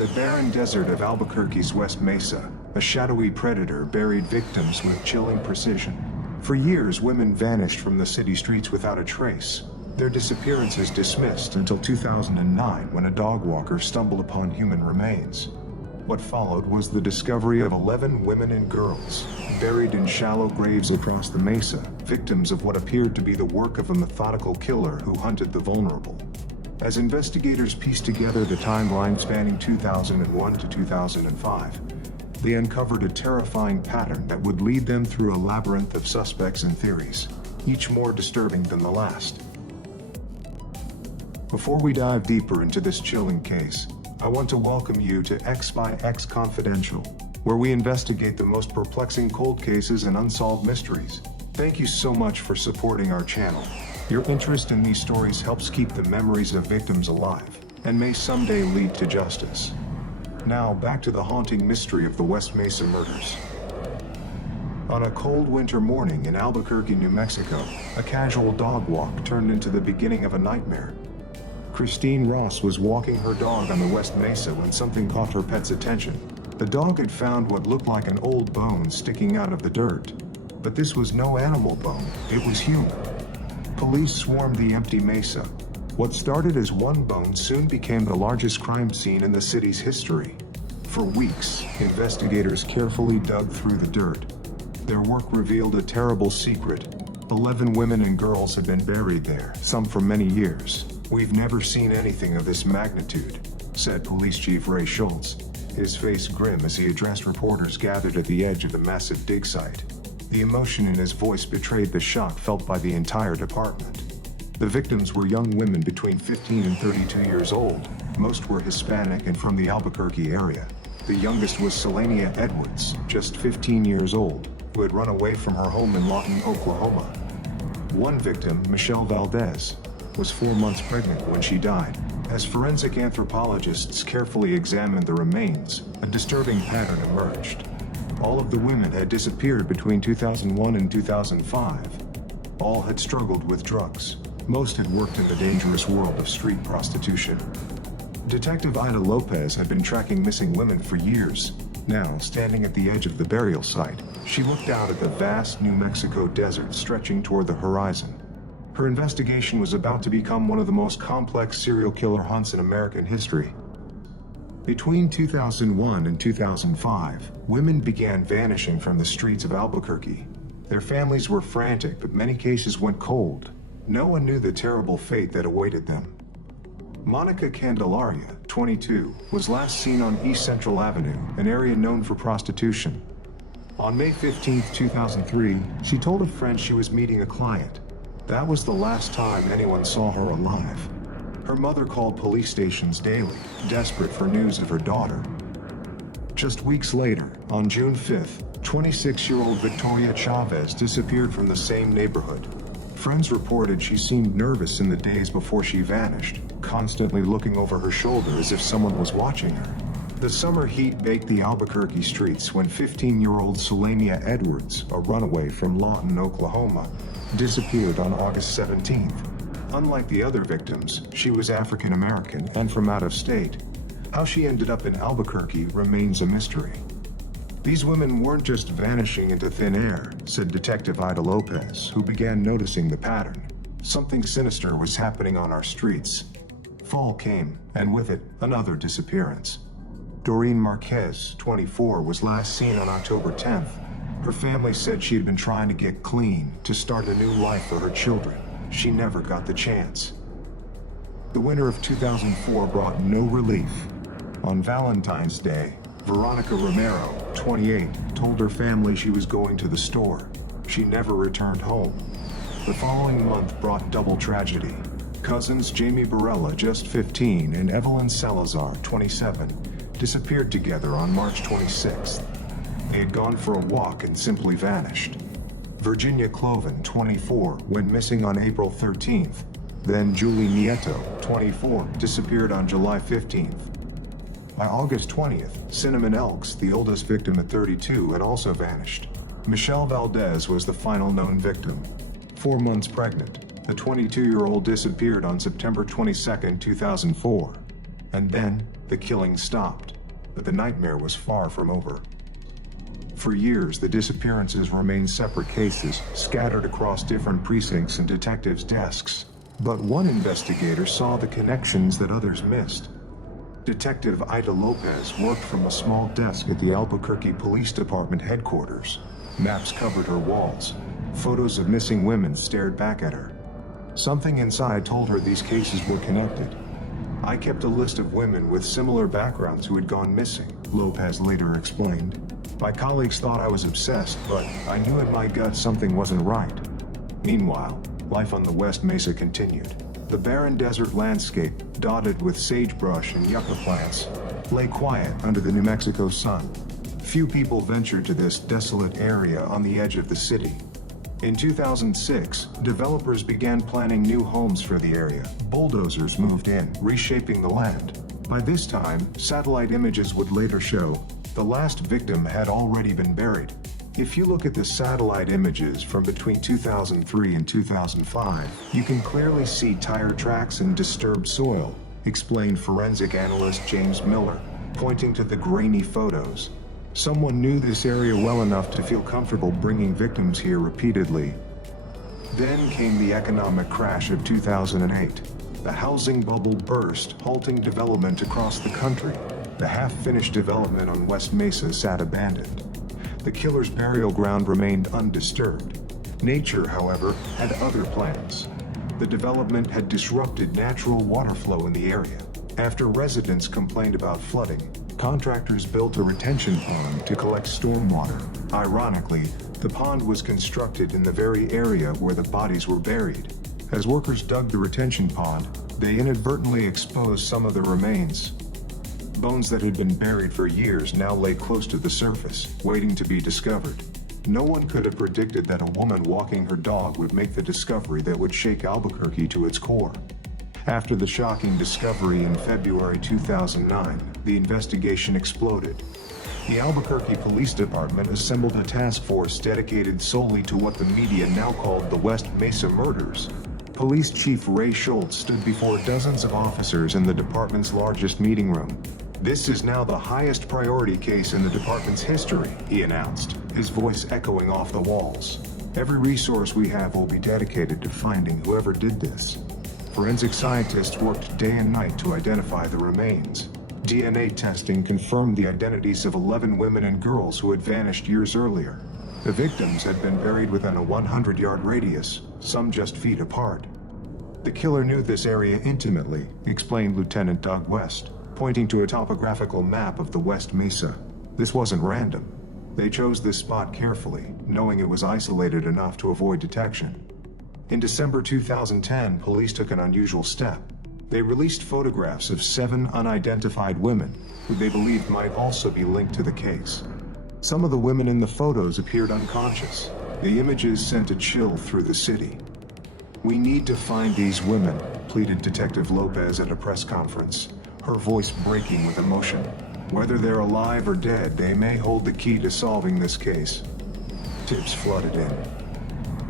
the barren desert of Albuquerque's West Mesa, a shadowy predator buried victims with chilling precision. For years, women vanished from the city streets without a trace, their disappearances dismissed until 2009 when a dog walker stumbled upon human remains. What followed was the discovery of 11 women and girls, buried in shallow graves across the mesa, victims of what appeared to be the work of a methodical killer who hunted the vulnerable. As investigators pieced together the timeline spanning 2001 to 2005, they uncovered a terrifying pattern that would lead them through a labyrinth of suspects and theories, each more disturbing than the last. Before we dive deeper into this chilling case, I want to welcome you to X by X Confidential, where we investigate the most perplexing cold cases and unsolved mysteries. Thank you so much for supporting our channel. Your interest in these stories helps keep the memories of victims alive, and may someday lead to justice. Now back to the haunting mystery of the West Mesa murders. On a cold winter morning in Albuquerque, New Mexico, a casual dog walk turned into the beginning of a nightmare. Christine Ross was walking her dog on the West Mesa when something caught her pet's attention. The dog had found what looked like an old bone sticking out of the dirt. But this was no animal bone, it was human. Police swarmed the empty mesa. What started as one bone soon became the largest crime scene in the city's history. For weeks, investigators carefully dug through the dirt. Their work revealed a terrible secret. 11 women and girls had been buried there, some for many years. "We've never seen anything of this magnitude," said Police Chief Ray Schultz, his face grim as he addressed reporters gathered at the edge of the massive dig site. The emotion in his voice betrayed the shock felt by the entire department. The victims were young women between 15 and 32 years old. Most were Hispanic and from the Albuquerque area. The youngest was Selenia Edwards, just 15 years old, who had run away from her home in Lawton, Oklahoma. One victim, Michelle Valdez, was 4 months pregnant when she died. As forensic anthropologists carefully examined the remains, a disturbing pattern emerged. All of the women had disappeared between 2001 and 2005. All had struggled with drugs. Most had worked in the dangerous world of street prostitution. Detective Ida Lopez had been tracking missing women for years. Now, standing at the edge of the burial site, she looked out at the vast New Mexico desert stretching toward the horizon. Her investigation was about to become one of the most complex serial killer hunts in American history. Between 2001 and 2005, women began vanishing from the streets of Albuquerque. Their families were frantic, but many cases went cold. No one knew the terrible fate that awaited them. Monica Candelaria, 22, was last seen on East Central Avenue, an area known for prostitution. On May 15, 2003, she told a friend she was meeting a client. That was the last time anyone saw her alive. Her mother called police stations daily, desperate for news of her daughter. Just weeks later, on June 5th, 26-year-old Victoria Chavez disappeared from the same neighborhood. Friends reported she seemed nervous in the days before she vanished, constantly looking over her shoulder as if someone was watching her. The summer heat baked the Albuquerque streets when 15-year-old Selenia Edwards, a runaway from Lawton, Oklahoma, disappeared on August 17th. Unlike the other victims, she was African American and from out of state. How she ended up in Albuquerque remains a mystery. These women weren't just vanishing into thin air, said Detective Ida Lopez, who began noticing the pattern. Something sinister was happening on our streets. Fall came, and with it, another disappearance. Doreen Marquez, 24, was last seen on October 10th. Her family said she had been trying to get clean, to start a new life for her children. She never got the chance. The winter of 2004 brought no relief. On Valentine's Day, Veronica Romero, 28, told her family she was going to the store. She never returned home. The following month brought double tragedy. Cousins Jamie Barella, just 15, and Evelyn Salazar, 27, disappeared together on March 26th. They had gone for a walk and simply vanished. Virginia Cloven, 24, went missing on April 13th. Then Julie Nieto, 24, disappeared on July 15th. By August 20th, Cinnamon Elks, the oldest victim at 32, had also vanished. Michelle Valdez was the final known victim. 4 months pregnant, the 22-year-old disappeared on September 22, 2004. And then, the killing stopped. but the nightmare was far from over. For years, the disappearances remained separate cases, scattered across different precincts and detectives' desks. But one investigator saw the connections that others missed. Detective Ida Lopez worked from a small desk at the Albuquerque Police Department headquarters. Maps covered her walls. Photos of missing women stared back at her. Something inside told her these cases were connected. I kept a list of women with similar backgrounds who had gone missing, Lopez later explained. My colleagues thought I was obsessed, but I knew in my gut something wasn't right. Meanwhile, life on the West Mesa continued. The barren desert landscape, dotted with sagebrush and yucca plants, lay quiet under the New Mexico sun. Few people ventured to this desolate area on the edge of the city. In 2006, developers began planning new homes for the area. Bulldozers moved in, reshaping the land. By this time, satellite images would later show the last victim had already been buried. If you look at the satellite images from between 2003 and 2005, you can clearly see tire tracks and disturbed soil, explained forensic analyst James Miller, pointing to the grainy photos. Someone knew this area well enough to feel comfortable bringing victims here repeatedly. Then came the economic crash of 2008. The housing bubble burst, halting development across the country. The half-finished development on West Mesa sat abandoned. The killer's burial ground remained undisturbed. Nature, however, had other plans. The development had disrupted natural water flow in the area. After residents complained about flooding, contractors built a retention pond to collect stormwater. Ironically, the pond was constructed in the very area where the bodies were buried. As workers dug the retention pond, they inadvertently exposed some of the remains. Bones that had been buried for years now lay close to the surface, waiting to be discovered. No one could have predicted that a woman walking her dog would make the discovery that would shake Albuquerque to its core. After the shocking discovery in February 2009, the investigation exploded. The Albuquerque Police Department assembled a task force dedicated solely to what the media now called the West Mesa Murders. Police Chief Ray Schultz stood before dozens of officers in the department's largest meeting room. "This is now the highest priority case in the department's history," he announced, his voice echoing off the walls. "Every resource we have will be dedicated to finding whoever did this." Forensic scientists worked day and night to identify the remains. DNA testing confirmed the identities of 11 women and girls who had vanished years earlier. The victims had been buried within a 100-yard radius, some just feet apart. The killer knew this area intimately, explained Lieutenant Doug West, pointing to a topographical map of the West Mesa. This wasn't random. They chose this spot carefully, knowing it was isolated enough to avoid detection. In December 2010, police took an unusual step. They released photographs of 7 unidentified women, who they believed might also be linked to the case. Some of the women in the photos appeared unconscious. The images sent a chill through the city. "We need to find these women," pleaded Detective Lopez at a press conference, her voice breaking with emotion. "Whether they're alive or dead, they may hold the key to solving this case." Tips flooded in.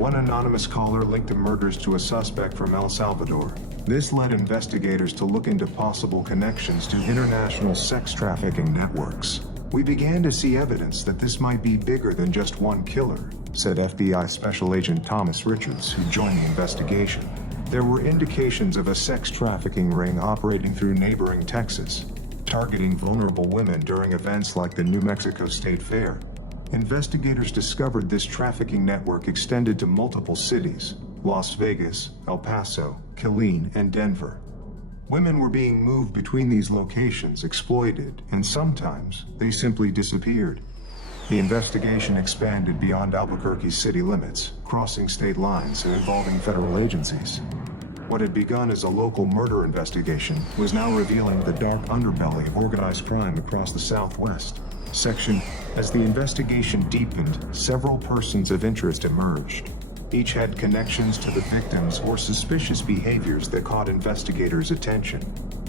One anonymous caller linked the murders to a suspect from El Salvador. This led investigators to look into possible connections to international sex trafficking networks. "We began to see evidence that this might be bigger than just one killer," said FBI Special Agent Thomas Richards, who joined the investigation. There were indications of a sex trafficking ring operating through neighboring Texas, targeting vulnerable women during events like the New Mexico State Fair. Investigators discovered this trafficking network extended to multiple cities: Las Vegas, El Paso, Killeen, and Denver. Women were being moved between these locations, exploited, and sometimes they simply disappeared. The investigation expanded beyond Albuquerque's city limits, crossing state lines and involving federal agencies. What had begun as a local murder investigation was now revealing the dark underbelly of organized crime across the Southwest section. As the investigation deepened, several persons of interest emerged. Each had connections to the victims or suspicious behaviors that caught investigators' attention.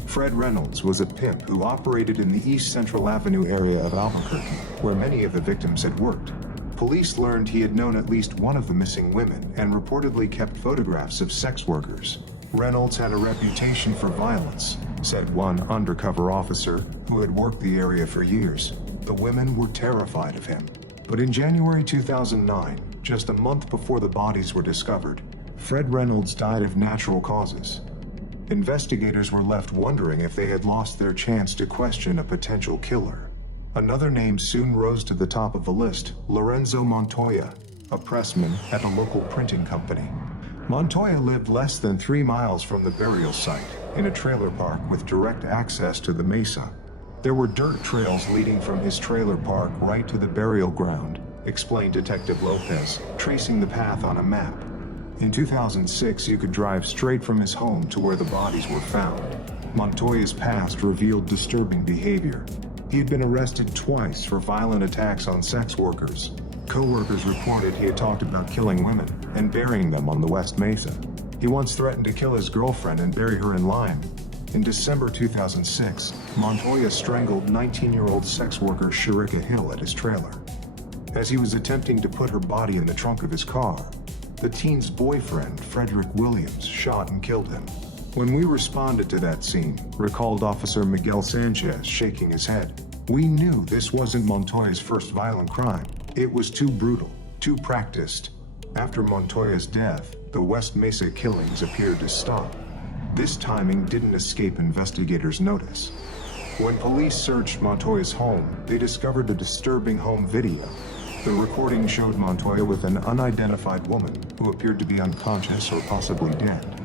Fred Reynolds was a pimp who operated in the East Central Avenue area of Albuquerque, where many of the victims had worked. Police learned he had known at least one of the missing women and reportedly kept photographs of sex workers. Reynolds had a reputation for violence, said one undercover officer who had worked the area for years. The women were terrified of him. But in January 2009, just a month before the bodies were discovered, Fred Reynolds died of natural causes. Investigators were left wondering if they had lost their chance to question a potential killer. Another name soon rose to the top of the list: Lorenzo Montoya, a pressman at a local printing company. Montoya lived less than 3 miles from the burial site, in a trailer park with direct access to the mesa. There were dirt trails leading from his trailer park right to the burial ground, explained Detective Lopez, tracing the path on a map. In 2006, you could drive straight from his home to where the bodies were found. Montoya's past revealed disturbing behavior. He had been arrested twice for violent attacks on sex workers. Co-workers reported he had talked about killing women and burying them on the West Mesa. He once threatened to kill his girlfriend and bury her in lime. In December 2006, Montoya strangled 19-year-old sex worker Sharika Hill at his trailer. As he was attempting to put her body in the trunk of his car, the teen's boyfriend, Frederick Williams, shot and killed him. When we responded to that scene, recalled Officer Miguel Sanchez, shaking his head, we knew this wasn't Montoya's first violent crime. It was too brutal, too practiced. After Montoya's death, the West Mesa killings appeared to stop. This timing didn't escape investigators' notice. When police searched Montoya's home, they discovered a disturbing home video. The recording showed Montoya with an unidentified woman who appeared to be unconscious or possibly dead.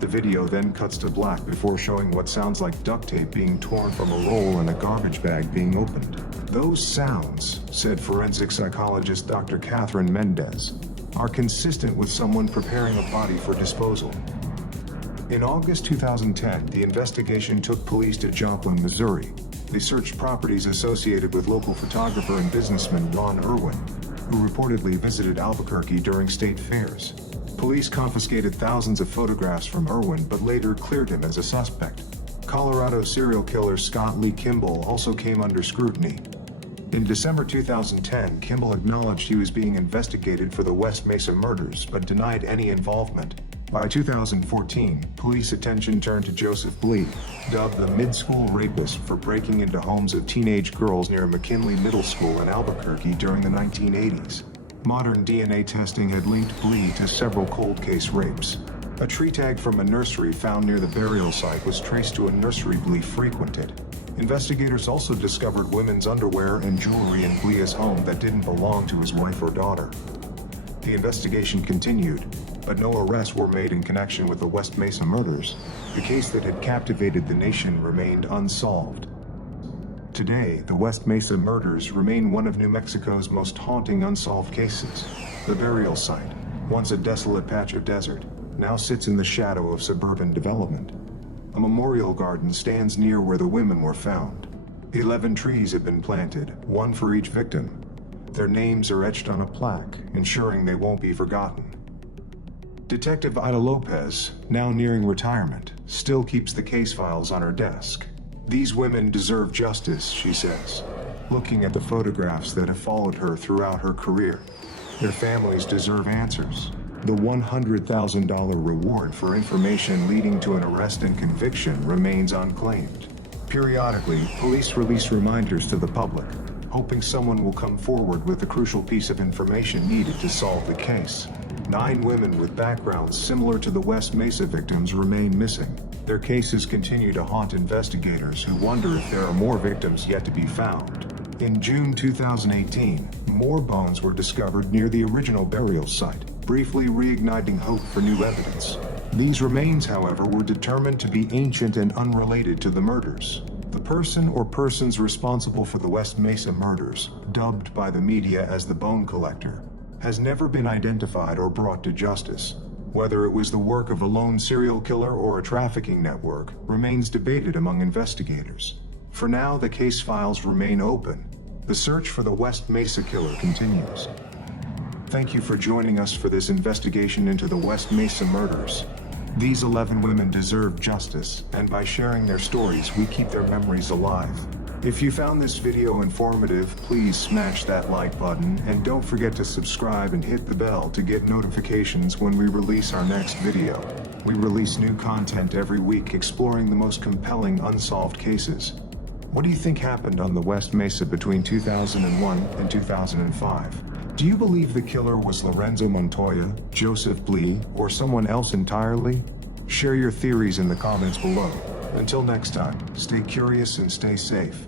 The video then cuts to black before showing what sounds like duct tape being torn from a roll and a garbage bag being opened. Those sounds, said forensic psychologist Dr. Catherine Mendez, are consistent with someone preparing a body for disposal. In August 2010, the investigation took police to Joplin, Missouri. They searched properties associated with local photographer and businessman Ron Irwin, who reportedly visited Albuquerque during state fairs. Police confiscated thousands of photographs from Irwin, but later cleared him as a suspect. Colorado serial killer Scott Lee Kimball also came under scrutiny. In December 2010, Kimball acknowledged he was being investigated for the West Mesa murders, but denied any involvement. By 2014, police attention turned to Joseph Blea, dubbed the mid-school rapist for breaking into homes of teenage girls near McKinley Middle School in Albuquerque during the 1980s. Modern DNA testing had linked Blea to several cold case rapes. A tree tag from a nursery found near the burial site was traced to a nursery Blea frequented. Investigators also discovered women's underwear and jewelry in Blea's home that didn't belong to his wife or daughter. The investigation continued, but no arrests were made in connection with the West Mesa murders. The case that had captivated the nation remained unsolved. Today, the West Mesa murders remain one of New Mexico's most haunting unsolved cases. The burial site, once a desolate patch of desert, now sits in the shadow of suburban development. A memorial garden stands near where the women were found. 11 trees have been planted, one for each victim. Their names are etched on a plaque, ensuring they won't be forgotten. Detective Ida Lopez, now nearing retirement, still keeps the case files on her desk. These women deserve justice, she says, looking at the photographs that have followed her throughout her career. Their families deserve answers. The $100,000 reward for information leading to an arrest and conviction remains unclaimed. Periodically, police release reminders to the public, hoping someone will come forward with the crucial piece of information needed to solve the case. 9 women with backgrounds similar to the West Mesa victims remain missing. Their cases continue to haunt investigators who wonder if there are more victims yet to be found. In June 2018, more bones were discovered near the original burial site, briefly reigniting hope for new evidence. These remains, however, were determined to be ancient and unrelated to the murders. The person or persons responsible for the West Mesa murders, dubbed by the media as the Bone Collector, has never been identified or brought to justice. Whether it was the work of a lone serial killer or a trafficking network remains debated among investigators. For now, the case files remain open. The search for the West Mesa killer continues. Thank you for joining us for this investigation into the West Mesa murders. These 11 women deserve justice, and by sharing their stories, we keep their memories alive. If you found this video informative, please smash that like button, and don't forget to subscribe and hit the bell to get notifications when we release our next video. We release new content every week exploring the most compelling unsolved cases. What do you think happened on the West Mesa between 2001 and 2005? Do you believe the killer was Lorenzo Montoya, Joseph Blea, or someone else entirely? Share your theories in the comments below. Until next time, stay curious and stay safe.